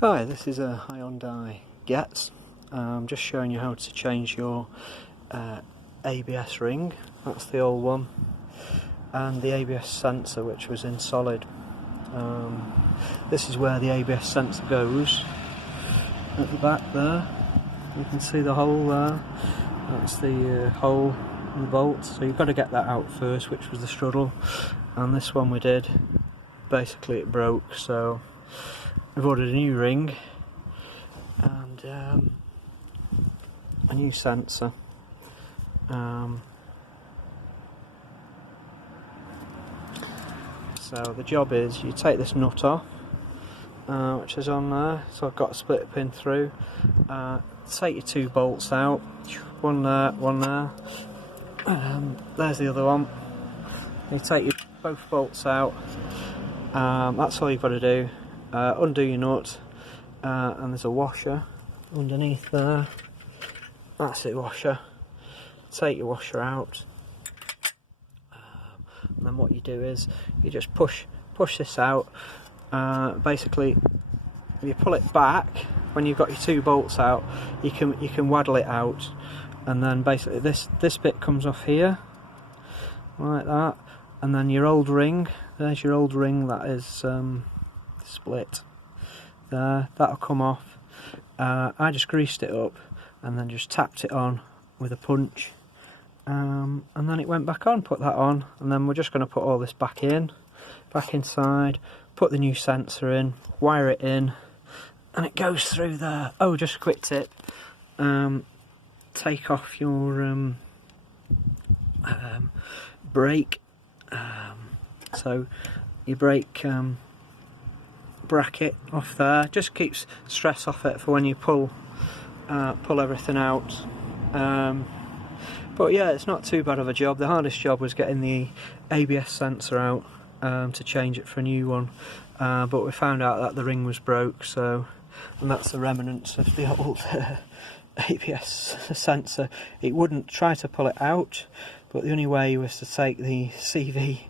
Hi, this is a Hyundai Getz. I'm just showing you how to change your ABS ring. That's the old one, and the ABS sensor, which was in solid. This is where the ABS sensor goes. At the back there, you can see the hole there. That's the hole in the bolt. So you've got to get that out first, which was the strudel. And this one we did. Basically, it broke. So we've ordered a new ring and a new sensor. So the job is you take this nut off, which is on there. So I've got a split pin through. Take your two bolts out. One there, one there. There's the other one. You take your both bolts out. That's all you've got to do. Undo your nut, and there's a washer underneath there. That's the washer. Take your washer out, and then what you do is you just push this out. Basically, if you pull it back when you've got your two bolts out, you can waddle it out, and then basically this bit comes off here like that, and then your old ring. There's your old ring that is split there. That'll come off. I just greased it up and then just tapped it on with a punch, and then it went back on. Put that on, and then we're just going to put all this back inside, put the new sensor in, wire it in, and it goes through there. Oh, just a quick tip, take off your brake, so your brake bracket off there just keeps stress off it for when you pull everything out. But yeah, it's not too bad of a job. The hardest job was getting the ABS sensor out to change it for a new one, but we found out that the ring was broke, so, and that's the remnants of the old ABS sensor. It wouldn't try to pull it out, but the only way was to take the CV,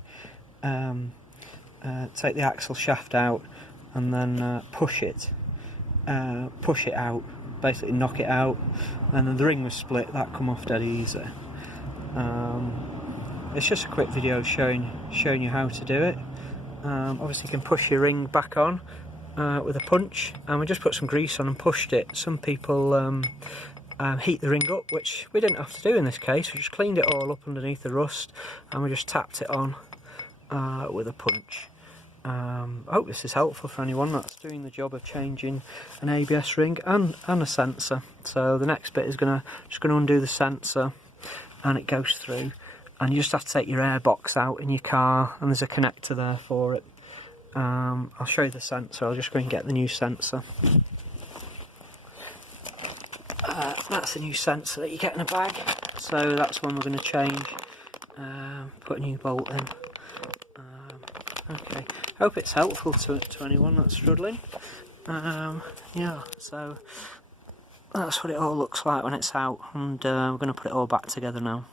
take the axle shaft out, and then push it out, basically knock it out, and then the ring was split. That come off dead easy. It's just a quick video showing you how to do it. Obviously you can push your ring back on with a punch, and we just put some grease on and pushed it. Some people heat the ring up, which we didn't have to do in this case. We just cleaned it all up underneath the rust, and we just tapped it on with a punch. I hope this is helpful for anyone that's doing the job of changing an ABS ring and a sensor. So the next bit is just gonna undo the sensor, and it goes through, and you just have to take your air box out in your car, and there's a connector there for it. I'll show you the sensor. I'll just go and get the new sensor. That's the new sensor that you get in a bag, so that's one we're going to change. Put a new bolt in. Okay, hope it's helpful to anyone that's struggling. Yeah, so that's what it all looks like when it's out, and we're going to put it all back together now.